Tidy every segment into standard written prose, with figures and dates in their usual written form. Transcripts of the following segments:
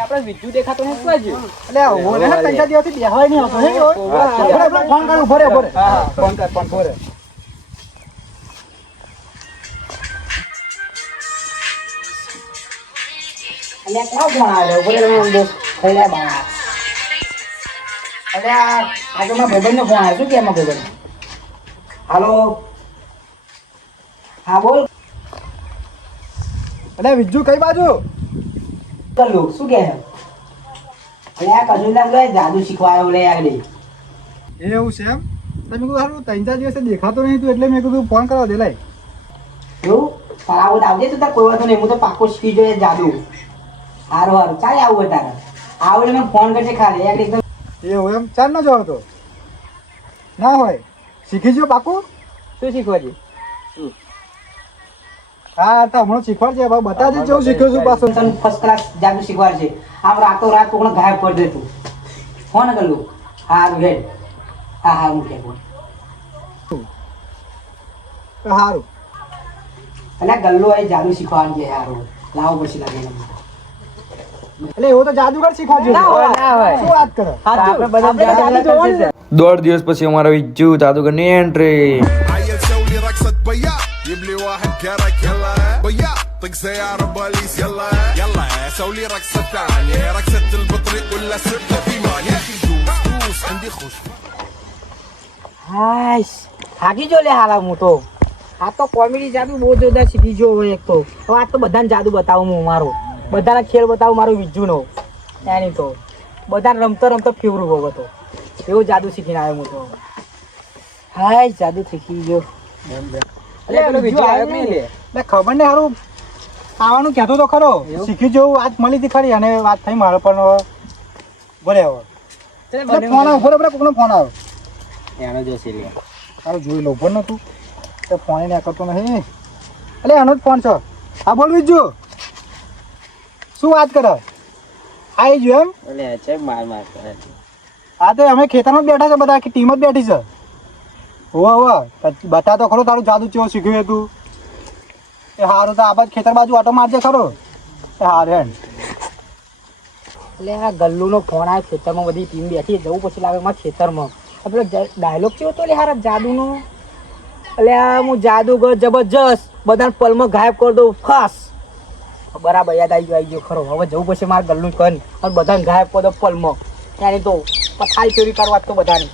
આપણે વિજુ દેખાતો ને શું જ એટલે ઓરે ને પૈસા દેવાથી બેહવાય નહીં આવતો હે આપણે ફોન કરું ભરે હા ફોન કર ભરે અલ્યા ક્યાં ફોન આવ્યો બોલે મને દોસ્ત ખઈલા બા અલ્યા આ તો મારા ભાઈબંધનો ફોન આવ્યો શું કે એમાં ભાઈબંધ હાલો હા બોલ એટલે વિજ્જુ કઈ બાજુ કલ્લુ શું કે અલ્યા કજુ ના ગયે જાદુ શીખવાયો બોલે આગળ એવું છે એમ તમે કીધું સારું 3-4 દિવસે દેખાતો નહીં તું એટલે મેં કીધું ફોન કરવા દે લાય એવું પણ આવું આવજે તો તાર કોઈ વાંધો નહીં હું તો પાકો શીખી જોઈએ જાદુ હારું હારું ચાલે આવું તારે આવડે મેં ફોન કરજે ખાલી એક એકદમ એવું એમ ચાલ ન જાવ તો ના હોય શીખી જો પાકું શું શીખવા છે હા તો હમણાં શીખવાડજે ભાઈ બતાવજે કેવું શીખ્યો છું પાછું તને ફર્સ્ટ ક્લાસ જાદુ શીખવાડ છે આમ રાતો રાત કોણ ગાયબ કરી દે તું ફોન કરું હારું હેડ હા હા મૂકે ફોન સારું એટલે ગલ્લો એ જાદુ શીખવાડ છે હારું લાવો પછી લાગે એટલે એવું તો જાદુગર શીખવાડજો ના હોય શું વાત કરો આપણે બધા જાદુ જોવાનું છે 1.5 દિવસ પછી અમારા વિજ્જુ જાદુગરની એન્ટ્રી عيل سوي رقصة بياع جيب لي واحد كرك يلا بياع طق سيارة بوليس يلا يلا سوي رقصة ثانية رقصة البطريق ولا سبتة في مان يا اخي دوس دوس عندي خوش હાઈશ થાકી જો લે હાલા હું તો આ તો કોમેડી જાદુ બહુ જોરદાર શીખી જો હોય એક તો હવે આ તો બધાને જાદુ બતાવું હું મારો બધાના ખેલ બતાવું મારો વિજ્જુનો એની તો બધાને રમતો રમતો ફેવરું હોવો તો એવો જાદુ શીખીને આવ્યો હું તો હાય જાદુ શીખી ગયો એટલે પેલો વિજુ આવ્યો કે નહીં લે એટલે ખબર નહીં સારું આવવાનું કહેતો તો ખરો શીખી જવું આજ મળી હતી ખરી અને વાત થઈ મારો પણ બોલે હવે ફોન આવ્યો બરાબર કોકનો ફોન આવ્યો એનો જોશે લે સારું જોઈ લો પણ નતું તો ફોન એને કરતો નહીં એટલે એનો જ ફોન છે હા બોલ વિજુ શું વાત કરે આવી ગયો એમ એટલે છે માર કરે હા તો અમે ખેતરમાં જ બેઠા છે બધા આખી ટીમ જ બેઠી છે હોવા બતા તો ખરો તારું જાદુ કેવું શીખ્યું તું એ સારું તો આ બાજુ ખેતર બાજુ ઓટો મારજે ખરો એ હારું હેડ એટલે આ ગલ્લુનો ફોન આવ્યો ખેતરમાં બધી ટીમ બેઠી જવું પછી લાગે મારા ખેતરમાં પેલો ડાયલોગ કેવો હતો લે હારા જાદુનો એટલે હું જાદુગર જબરજસ્ત બધાને પલમાં ગાયબ કરી દઉં ફાસ બરાબર યાદ આવી ગયો ખરો હવે જવું પછી મારે ગલ્લું કન અને બધાને ગાયબ કરી દો પલમાં ત્યાંની તો પથારી ફેવરી કરવા તો બધાને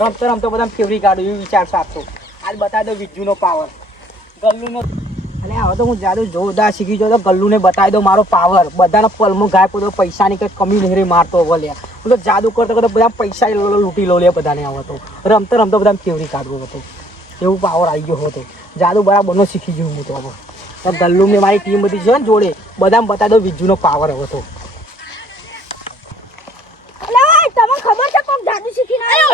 રમતો રમતો બધાને ફેવરી કાઢું એવું વિચાર સાચો આજ બતાવી દો વિજ્જુનો પાવર ગલ્લુનો એટલે હવે તો હું જાદુ જોરદાર શીખી જાઉં તો ગલ્લુને બતાવી દો મારો પાવર બધાના પલમાં ગાયબ કરી દો પૈસાની કંઈ કમી નહીં રહી મારતો હવે લે હું તો જાદુ કરતો કરતો બધા પૈસા લૂંટી લો લે બધાને આવે તો રમતો રમતો બધાને ફેવરી કાઢવો હતો એવું પાવર આવી ગયો હતો જાદુ બરાબરનો શીખી ગયું હું તો હવે ગલ્લુને મારી ટીમ બધી છે ને જોડે બધાને બતાવી દો વિજ્જુનો પાવર હવે તો તમને ખબર છે કોક જાદુ શીખીને આવ્યો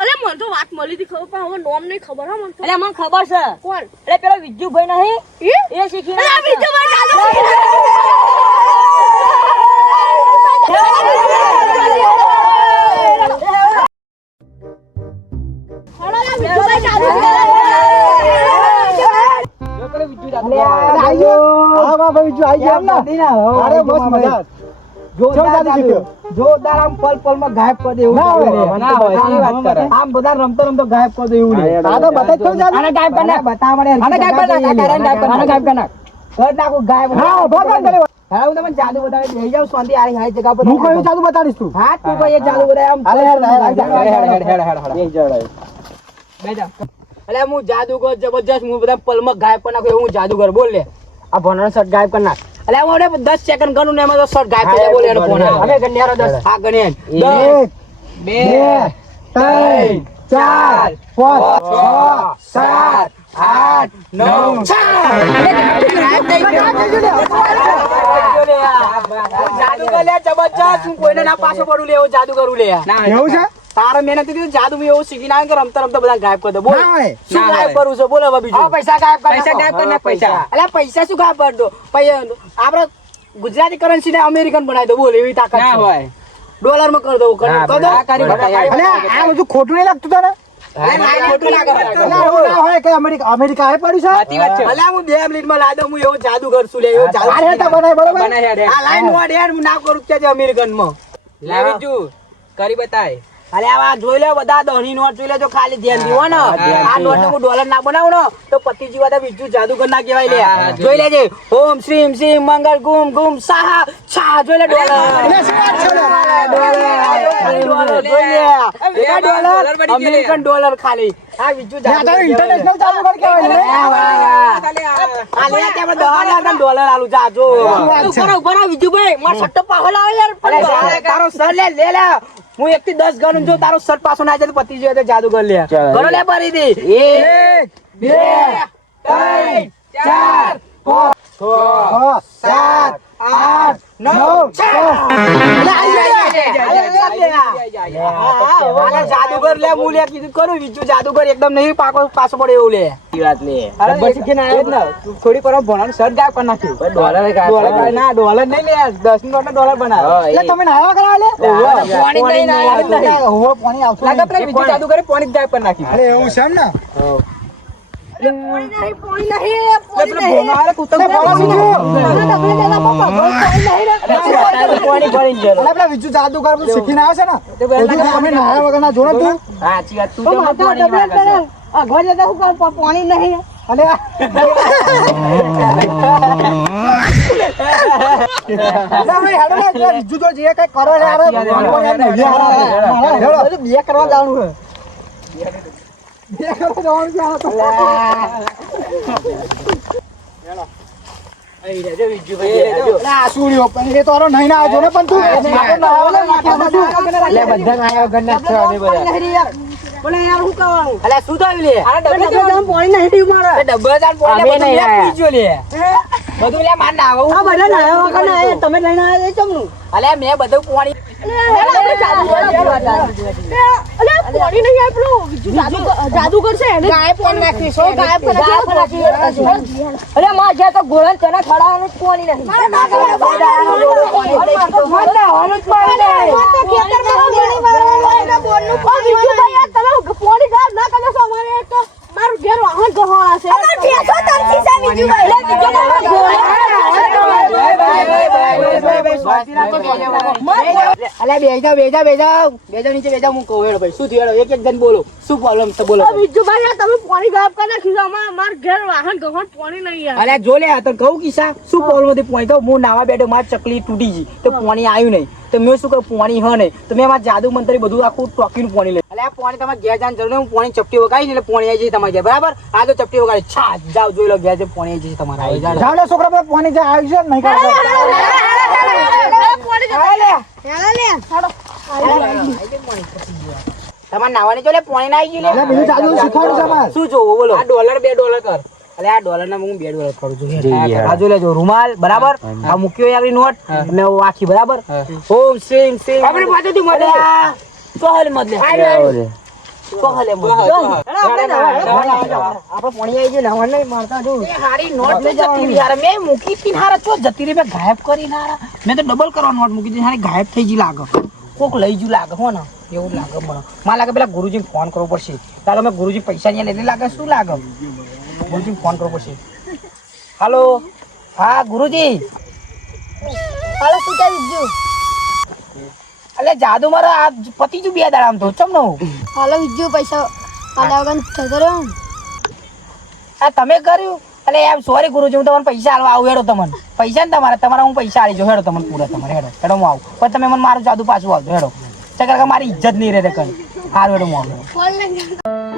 અલે મને તો વાત મળી હતી ખબર પણ હવે નોમ નહીં ખબર હા મને તો એટલે મને ખબર છે કોણ એટલે પેલો વિજ્જુભાઈ નહીં એ શીખીને અલે વિજુભાઈ જાદુ જોરદાર આમ પલ પલ માં ગાયબ કરી દે એવું આમ બધા રમતો રમતો ગાયબ કરી દે એવું આને ગાયબ કરી નાખ બતા મને આને ગાયબ કરી નાખ કર નાખો ગાયબ હા હું તમને જાદુ બતાવી લઈ જાઉં શાંતિ આરી હાઈ જગ્યા પર હું કયું જાદુ બતાડીશ તું હા તું કઈ જાદુ બતાવી આમ બેજા અલે હું જાદુગર જબરજસ્ત હું બધા પલમાં ગાયબ કરી નાખું એવું જાદુગર બોલ લે આ ભણવાનો શર્ટ ગાયબ કરી નાખ અલે હું 10 સેકન્ડ ગણું ને એમાં તો શર્ટ ગાયબ થઈ જાય બોલ એનો ફોન અમે ગણ્યારો 10 હા ગણ્યા 1 2 3 4 5 6 7 8 9 જાદુગર લે જબરજસ્ત હું કોઈને ના પાછો પડું લે એવો જાદુ કરું લે એવું છે તારા મહેનત થી જાદુ મેં એવું શીખી ના કે રમતા રમતા બધા ગાયબ કરી દો બોલ શું ગાયબ કરું છે બોલો હવે બીજું પૈસા ગાયબ કરી નાખ પૈસા અલ્યા પૈસા શું ગાયબ કરી દો આપણે ગુજરાતી કરન્સી ને અમેરિકન બનાવી દો બોલ એવી તાકાત ના હોય ડોલર માં કરી દો કરી દો અલ્યા આ બધું ખોટું નહીં લાગતું તને ખોટું ના કરાય. એટલે એવું ના હોય કે અમેરિકા એ પડ્યું છે સાચી વાત છે. અલ્યા હું 2 મિનિટમાં લાદો હું એવો જાદુગર છું લે એવો જાદુ. આ હેઠા બનાય બરોબર બનાય હેડ. આ લાઈન નો હેડ હું ના કરું કે અમેરિકનમાં. લાવી જુ કરી બતાય. અરે આ જોઈ લે બધા દહની નોટ જોઈ લેજો ખાલી ધ્યાન દીવો ને. આ નોટ હું ડોલર ના બનાવું ને તો પતિ જીવા તો બીજું જાદુગર ના કહેવાય લે. જોઈ લેજે ઓમ શ્રીમ શ્રીમ મંગળ ગુમ ગુમ સાહા છા જોઈ લે ડોલર. અમેરિકન ડોલર ખાલી આ બીજું ઇન્ટરનેશનલ જાદુગર કહેવાય ને. ડોલર આલુ જાજો ઉપર બીજું ભાઈ મારો સટ્ટો પાહો લાવે યાર. તારો સર લે લે હું 1 થી 10 ગણું જો તારો સર પાછો ના જાય તો પતિ જોઈએ તો જાદુગર લે. ગણો લે ભરી દે 1 2 3 4 5 6 7 8 9 જાદુગર લે હું લે કીધું કરું બીજું જાદુગર એકદમ નહીં પાછો પડે એવું લે. થોડી પર ભણાવ શર્ટ ગાય પર નાખ્યું ડોલર ના ડોલર નહીં લે 10 નોટ ડોલર બનાવ. એટલે તમે નાવા કરાવો લે હોવો પાણી આવતું લાગે પેલા બીજું જાદુગરે પાણી ગાય પર નાખ્યું. અરે એવું છે એમ ને પાણી ભરી જાય. અલા પેલા બીજું જાદુગર બધું શીખીને આવે છે ને બધું તમે નાયા વગર ના જોડે તું સાચી વાત. તું તો પાણી માંગે છે. પાણી નહીં અને બીજું તો જે કઈ કરો લે બે કરવા જવાનું બે કરવા જવાનું સુડ્યો પણ એ તો નહીં ના આવજો ને પણ તું અલ્યા શું થયું લે? પાણી નહીં પીવું મારે ડબ્બા જાન પાણી બધું લે પીજો લે. બધું લે માર ના આવું. તમે લઈને આવ્યા ચમનું અલ્યા મેં બધું પાણી પાણી નહીં આપણું જાદુગર છે એને ગાય પાણી નાખી અરે માં જ્યાં તો ગોળન ચના ખડાવાનું પાણી નહીં મારું ઘેર વાહન ગહોળા છે નીચે બેજા હું કહું હેડો ભાઈ શું થયું હેડો એક જણ બોલો શું પ્રોબ્લેમ છે બોલો. બીજુભાઈ તમે પાણી ગાયબ કરી નાખ્યું માર ઘેર વાહન ગહોળ પાણી નહીં અલ્યા જો લે તને કહું કિસ્સા શું પ્રોબ્લેમ હતી પાણી તો હું નાવા બેઠો મારી ચકલી તૂટી ગઈ તો પાણી આવ્યું નહીં તો મેં શું કહ્યું પાણી હ નહીં તો મેં મારા જાદુ મંતરી બધું આખું ટોકીનું પાણી લે. અલ્યા પાણી તમારે ઘેર જાન જરૂર હું પાણી ચપટી વગાડી એટલે પાણી આવી જશે તમારે ઘેર બરાબર. આ તો ચપટી વગાડી છા જાવ જોઈ લો ઘેર પાણી આવી જશે તમારે જાવ છોકરા બધા પાણી જાય આવી છે નહીં તમારે નાવાની જો લે પાણી ના આવી ગયું બીજું જાદુ શીખવાનું છે મારે શું જોવું બોલો. આ $2 2 કર. અલે આ ડોલર ના હું $2 કરું છું. આ જો લેજો રૂમાલ બરાબર આ મૂક્યો યાર નોટ ને આખી બરાબર ઓમ સિંગ સિંગ આપણે પાછળથી મળે સોહલ મત લે સોહલ મત આપણે પાણી આવી ગયું નાવા નહીં મારતા જો એ હારી નોટ લે જતી યાર મેં મૂકી તી હારા ચો જતી રે મેં ગાયબ કરી નારા મેં તો ડબલ કરવા નોટ મૂકી તી હારી ગાયબ થઈ ગઈ લાગે કોક લઈ જુ લાગે હો ને એવું લાગે મને લાગે પેલા ગુરુજી ફોન કરવો પડશે તારે મેં ગુરુજી પૈસા નહીં લઈને લાગે શું લાગે ગુરુજી ફોન કરવો પડશે. હાલો હા ગુરુજી હાલો શું કરી દીધું અલે જાદુ મારો આ પતિ ju 2 દાડા આમ તો ચમનો હાલો બીજું પૈસા આલા વગર થતો રહ્યો આ તમે કર્યું અલે એમ સોરી ગુરુજી હું તમને પૈસા આલવા આવું હેડો તમને પૈસા ને તમારા હું પૈસા આલી જો હેડો તમને પૂરા તમારે હેડો હેડો હું આવું પણ તમે મને મારું જાદુ પાછું આવજો હેડો ચકર કે મારી ઇજ્જત નહીં રહે કઈ હારું હેડો હું આવું.